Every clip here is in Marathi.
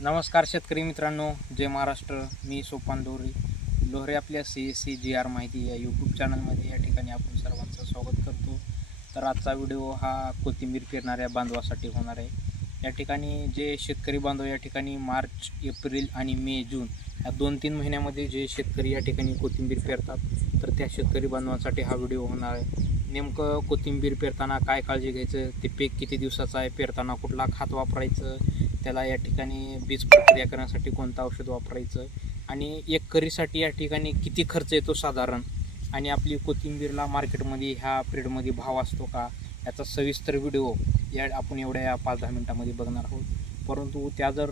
नमस्कार शेतकरी मित्रांनो जय महाराष्ट्र. मी सोपान दोरी. लोहरे आपल्या C S C G R माहिती या यूट्यूब चॅनलमध्ये या ठिकाणी आपण सर्वांचं स्वागत करतो. तर आजचा व्हिडिओ हा कोथिंबीर पेरणाऱ्या बांधवासाठी होणार आहे. या ठिकाणी जे शेतकरी बांधव या ठिकाणी मार्च एप्रिल आणि मे जून या दोन तीन महिन्यामध्ये जे शेतकरी या ठिकाणी कोथिंबीर पेरतात तर त्या शेतकरी बांधवांसाठी हा व्हिडिओ होणार आहे. नेमकं कोथिंबीर पेरताना काय काळजी घ्यायचं? ते पीक किती दिवसाचं आहे? पेरताना कुठला खात वापरायचं? त्याला या ठिकाणी बीज प्रक्रिया करण्यासाठी कोणतं औषध वापरायचं? आणि एक करीसाठी या ठिकाणी किती खर्च येतो साधारण? आणि आपली कोथिंबीरला मार्केटमध्ये ह्या पिरियडमध्ये भाव असतो का? याचा सविस्तर व्हिडिओ या आपण एवढ्या या पाच दहा मिनटामध्ये बघणार आहोत. परंतु त्या जर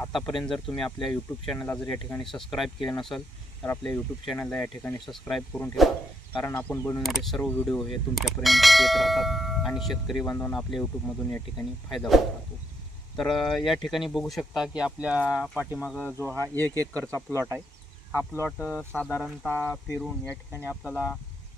आतापर्यंत जर तुम्ही आपल्या यूट्यूब चॅनलला जर या ठिकाणी सबस्क्राईब केले नसेल तर आपल्या यूट्यूब चॅनलला या ठिकाणी सबस्क्राईब करून ठेवा. कारण आपण बनवणारे सर्व व्हिडिओ हे तुमच्यापर्यंत येत राहतात आणि शेतकरी बांधवांना आपल्या यूट्यूबमधून या ठिकाणी फायदा होत राहतो. तर या ठिकाणी बघू शकता की आपल्या पाठीमागं जो हा एक एकरचा प्लॉट आहे हा प्लॉट साधारणतः पेरून या ठिकाणी आपल्याला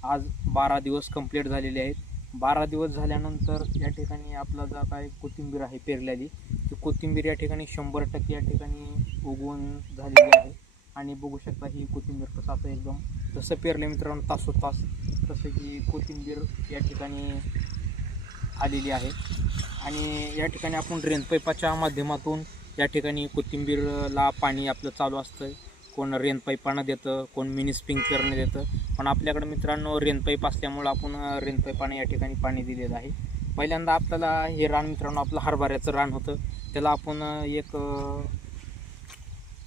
आज बारा दिवस कंप्लीट झालेले आहेत. बारा दिवस झाल्यानंतर या ठिकाणी आपला जो काय कोथिंबीर आहे पेरलेली ती कोथिंबीर या ठिकाणी शंभर टक्के या ठिकाणी उगवून झालेली आहे. आणि बघू शकता ही कोथिंबीर कसं असं एकदम जसं पेरले मित्रांनो तासोतास तसं की कोथिंबीर या ठिकाणी आलेली आहे. आणि या ठिकाणी आपण ड्रेन पाईपाच्या माध्यमातून या ठिकाणी कोथिंबीरला पाणी आपलं चालू असतं कोण रेन पाईपानं देतं कोण मिनी स्प्रिंकलरने देतं. पण आपल्याकडे मित्रांनो रेन पाईप असल्यामुळं आपण रेन पाईपाने या ठिकाणी पाणी दिलेलं आहे. पहिल्यांदा आपल्याला हे रान मित्रांनो आपलं हरभऱ्याचं रान होतं. त्याला आपण एक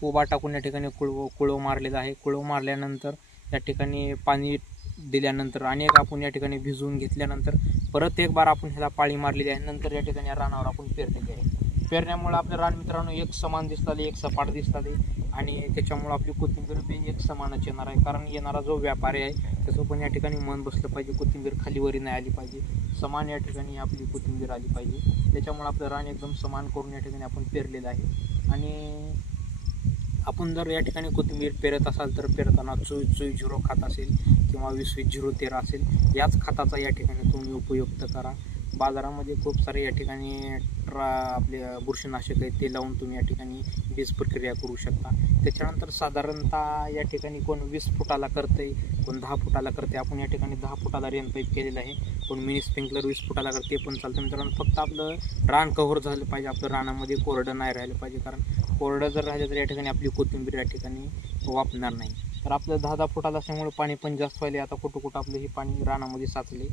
उभा टाकून या ठिकाणी कुळव कुळव मारलेला आहे. कुळव मारल्यानंतर या ठिकाणी पाणी दिल्यानंतर अनेक आपण या ठिकाणी भिजवून घेतल्यानंतर परत एक बार आपण ह्याला पाळी मारलेली आहे. नंतर या ठिकाणी रानावर आपण पेरलेली आहे. पेरण्यामुळे आपल्या रान मित्रांनो एक समान दिसतात एक सपाट दिसतात आणि त्याच्यामुळं आपली कोथिंबीर बी एक समानच येणार आहे. कारण येणारा जो व्यापारी आहे त्याचं पण या ठिकाणी मन बसलं पाहिजे. कोथिंबीर खालीवरी नाही आली पाहिजे. समान या ठिकाणी आपली कोथिंबीर आली पाहिजे. त्याच्यामुळे आपलं रान एकदम समान करून या ठिकाणी आपण पेरलेलं आहे. आणि आपण जर या ठिकाणी कोथिंबीर पेरत असाल तर पेरताना चुई चुई झिरो खात असेल. किंवा वीस झिरो तेरा असेल याच खताचा या ठिकाणी तुम्ही उपयुक्त करा. बाजारामध्ये खूप सारे या ठिकाणी ट्रा आपले बुरशीनाशक आहेत ते लावून तुम्ही या ठिकाणी बीज प्रक्रिया करू शकता. त्याच्यानंतर साधारणतः या ठिकाणी कोण वीस फुटाला करते कोण दहा फुटाला करते आपण या ठिकाणी दहा फुटाला रेन पाईप केलेलं आहे. कोण मिनी स्प्रिंकलर वीस फुटाला करते पण चालतं. मित्रांनो फक्त आपलं रान कव्हर झालं पाहिजे आपलं रानामध्ये कोरडं नाही राहिलं पाहिजे. कारण कोरडं जर राहिलं तर या ठिकाणी आपली कोथिंबीर या ठिकाणी वापणार नाही. तर आपलं दहा दहा फुटात असल्यामुळे पाणी पण जास्त व्हायले आता कुठं कुठं आपलं हे पाणी रानामध्ये साचले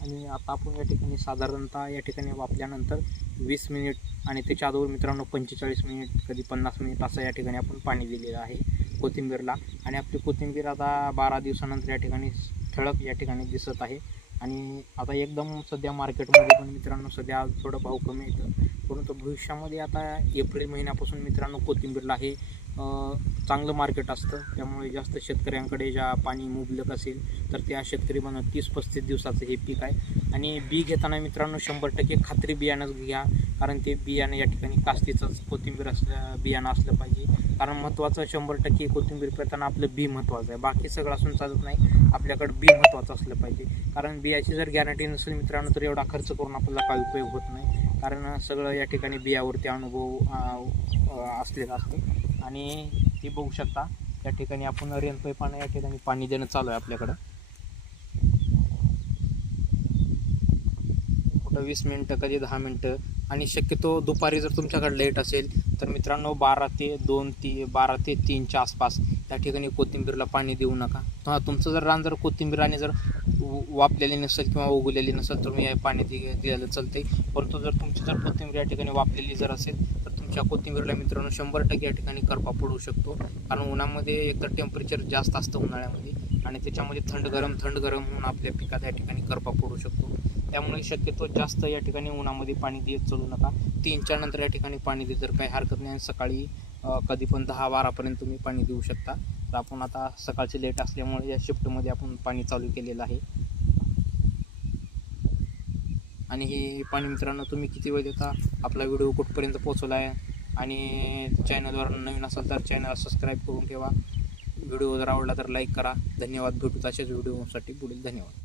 आणि आता आपण या ठिकाणी साधारणतः या ठिकाणी वापल्यानंतर वीस मिनिट आणि त्याच्या अगोदर मित्रांनो पंचेचाळीस मिनिट कधी पन्नास मिनिट असं या ठिकाणी आपण पाणी दिलेलं आहे कोथिंबीरला. आणि आपली कोथिंबीर आता बारा दिवसानंतर या ठिकाणी ठळक या ठिकाणी दिसत आहे. आणि आता एकदम सध्या मार्केटमध्ये पण मित्रांनो सध्या थोडं भाव कमी येतं. परंतु भविष्यामध्ये आता एप्रिल महिन्यापासून मित्रांनो कोथिंबीरला हे चांगलं मार्केट असतं. त्यामुळे जास्त शेतकऱ्यांकडे ज्या पाणी मुबलक असेल तर त्या शेतकरी बनवून तीस पस्तीस दिवसाचं हे पीक आहे. आणि बी घेताना मित्रांनो शंभर टक्के खात्री बियाणंच घ्या. कारण ते बियाणं या ठिकाणी कास्तीचंच कोथिंबीर असलं बियाणं असलं पाहिजे. कारण महत्त्वाचं शंभर टक्के कोथिंबीर पेरताना आपलं बी महत्त्वाचं आहे. बाकी सगळं असून चालत नाही आपल्याकडं बी महत्त्वाचं असलं पाहिजे. कारण बियाची जर गॅरंटी नसेल मित्रांनो तर एवढा खर्च करून आपल्याला काही उपयोग होत नाही. कारण सगळं या ठिकाणी बियावरती अनुभव असलेला असतो. आणि हे बघू शकता या ठिकाणी आपण रेन पाईपानं या ठिकाणी पाणी देणं चालू आहे आपल्याकडं. कुठं वीस मिनटं कधी दहा मिनटं आणि शक्यतो दुपारी जर तुमच्याकडे लेट असेल तर मित्रांनो बारा ते दोन ती बारा ते तीनच्या आसपास त्या ठिकाणी कोथिंबीरला पाणी देऊ नका. हां तुमचं जर रान जर कोथिंबीराने जर वापलेली नसेल किंवा उगलेली नसेल तर तुम्ही पाणी दि दिलं चालते परंतु जर तुमची जर कोथिंबीर या ठिकाणी वापलेली जर असेल तर तुमच्या कोथिंबीरला मित्रांनो शंभर टक्के या ठिकाणी करपा पडू शकतो. कारण उन्हामध्ये एकतर टेम्परेचर जास्त असतं उन्हाळ्यामध्ये आणि त्याच्यामध्ये थंड गरम थंड गरम होऊन आपल्या पिकात या ठिकाणी करपा पडू शकतो. त्यामुळे शक्यतो जास्त या ठिकाणी उन्हामध्ये पाणी देत चलू नका. तीनच्या नंतर या ठिकाणी पाणी देत तर काही हरकत नाही आणि सकाळी कधी पण दहा बारापर्यंत तुम्ही पाणी देऊ शकता. तर आपण आता सकाळचे लेट असल्यामुळे या शिफ्टमध्ये आपण पाणी चालू केलेलं आहे. आणि हे पाणी मित्रांनो तुम्ही किती वेळ देता? आपला व्हिडिओ कुठपर्यंत पोहोचवला आहे आणि चॅनलवर नवीन असाल तर चॅनल सबस्क्राईब करून ठेवा. व्हिडिओ जर आवडला तर लाईक करा. धन्यवाद. भेटू तसेच व्हिडिओसाठी पुढील धन्यवाद.